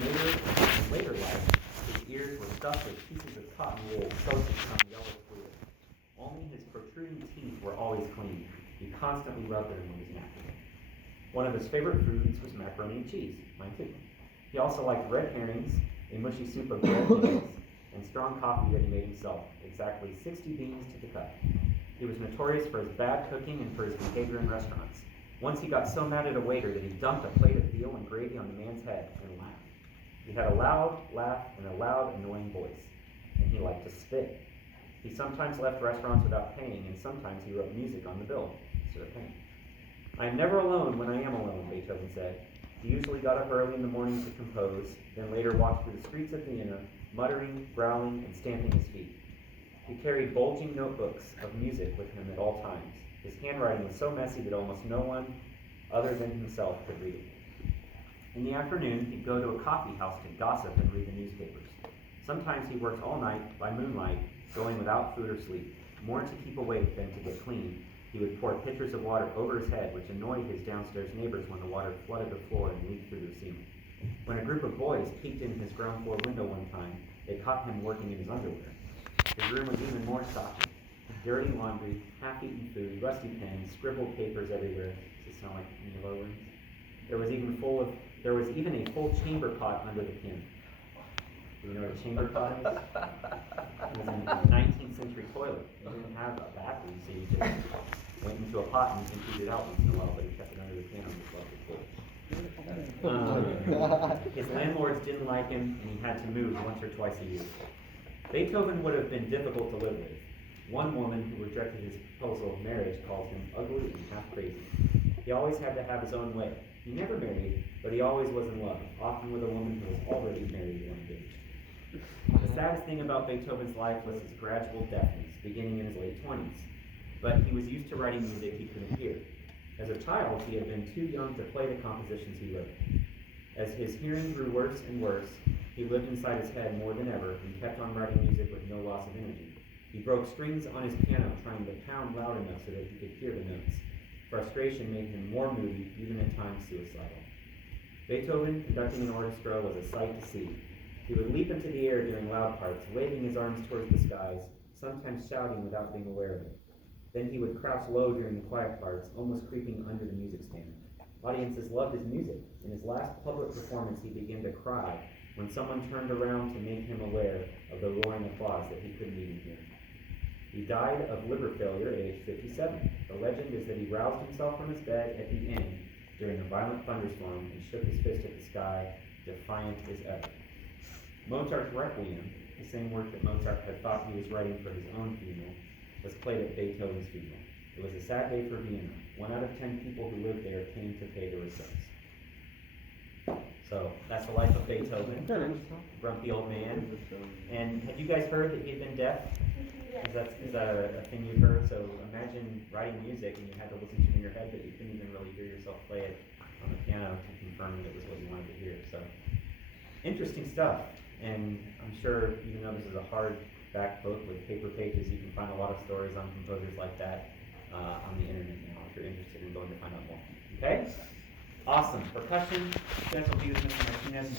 In later life, his ears were stuffed with pieces of cotton wool so to become yellow fluid. Only his protruding teeth were always clean. He constantly rubbed them with his napkin. One of his favorite foods was macaroni and cheese. Mine too. He also liked red herrings, a mushy soup of bread and eggs, and strong coffee that he made himself, exactly 60 beans to the cup. He was notorious for his bad cooking and for his behavior in restaurants. Once he got so mad at a waiter that he dumped a plate of veal and gravy on the man's head and laughed. He had a loud laugh and a loud, annoying voice, and he liked to spit. He sometimes left restaurants without paying, and sometimes he wrote music on the bill instead of paying. I am never alone when I am alone, Beethoven said. He usually got up early in the morning to compose, then later walked through the streets of Vienna, muttering, growling, and stamping his feet. He carried bulging notebooks of music with him at all times. His handwriting was so messy that almost no one other than himself could read it. In the afternoon, he'd go to a coffee house to gossip and read the newspapers. Sometimes he worked all night by moonlight, going without food or sleep. More to keep awake than to get clean, he would pour pitchers of water over his head, which annoyed his downstairs neighbors when the water flooded the floor and leaked through the ceiling. When a group of boys peeked in his ground floor window one time, they caught him working in his underwear. His room was even more shocking. Dirty laundry, half-eaten food, rusty pens, scribbled papers everywhere. Does it sound like any of our rooms? There was even a full chamber pot under the piano. Do you know what a chamber pot is? It was a 19th century toilet. You didn't have a bathroom, so you just went into a pot and emptied it out once in a while, but you kept it under the piano and just left it full. His landlords didn't like him, and he had to move once or twice a year. Beethoven would have been difficult to live with. One woman who rejected his proposal of marriage called him ugly and half crazy. He always had to have his own way. He never married, but he always was in love, often with a woman who was already married and engaged. The saddest thing about Beethoven's life was his gradual deafness, beginning in his late 20s. But he was used to writing music he couldn't hear. As a child, he had been too young to play the compositions he wrote. As his hearing grew worse and worse, he lived inside his head more than ever and kept on writing music with no loss of energy. He broke strings on his piano, trying to pound loud enough so that he could hear the notes. Frustration made him more moody, even at times suicidal. Beethoven conducting an orchestra was a sight to see. He would leap into the air during loud parts, waving his arms towards the skies, sometimes shouting without being aware of it. Then he would crouch low during the quiet parts, almost creeping under the music stand. Audiences loved his music. In his last public performance, he began to cry when someone turned around to make him aware of the roaring applause that he couldn't even hear. He died of liver failure at age 57. The legend is that he roused himself from his bed at the end during a violent thunderstorm and shook his fist at the sky, defiant as ever. Mozart's Requiem, the same work that Mozart had thought he was writing for his own funeral, was played at Beethoven's funeral. It was a sad day for Vienna. 1 out of 10 people who lived there came to pay their respects. So that's the life of Beethoven, grumpy old man. And had you guys heard that he had been deaf? Is that a thing you've heard? So imagine writing music and you had to listen to it in your head, but you couldn't even really hear yourself play it on the piano to confirm that it was what you wanted to hear. So interesting stuff. And I'm sure, even though this is a hardback book with paper pages, you can find a lot of stories on composers like that on the internet now if you're interested in going to find out more. Okay? Awesome. Percussion, gentle views, Mr. Martinez.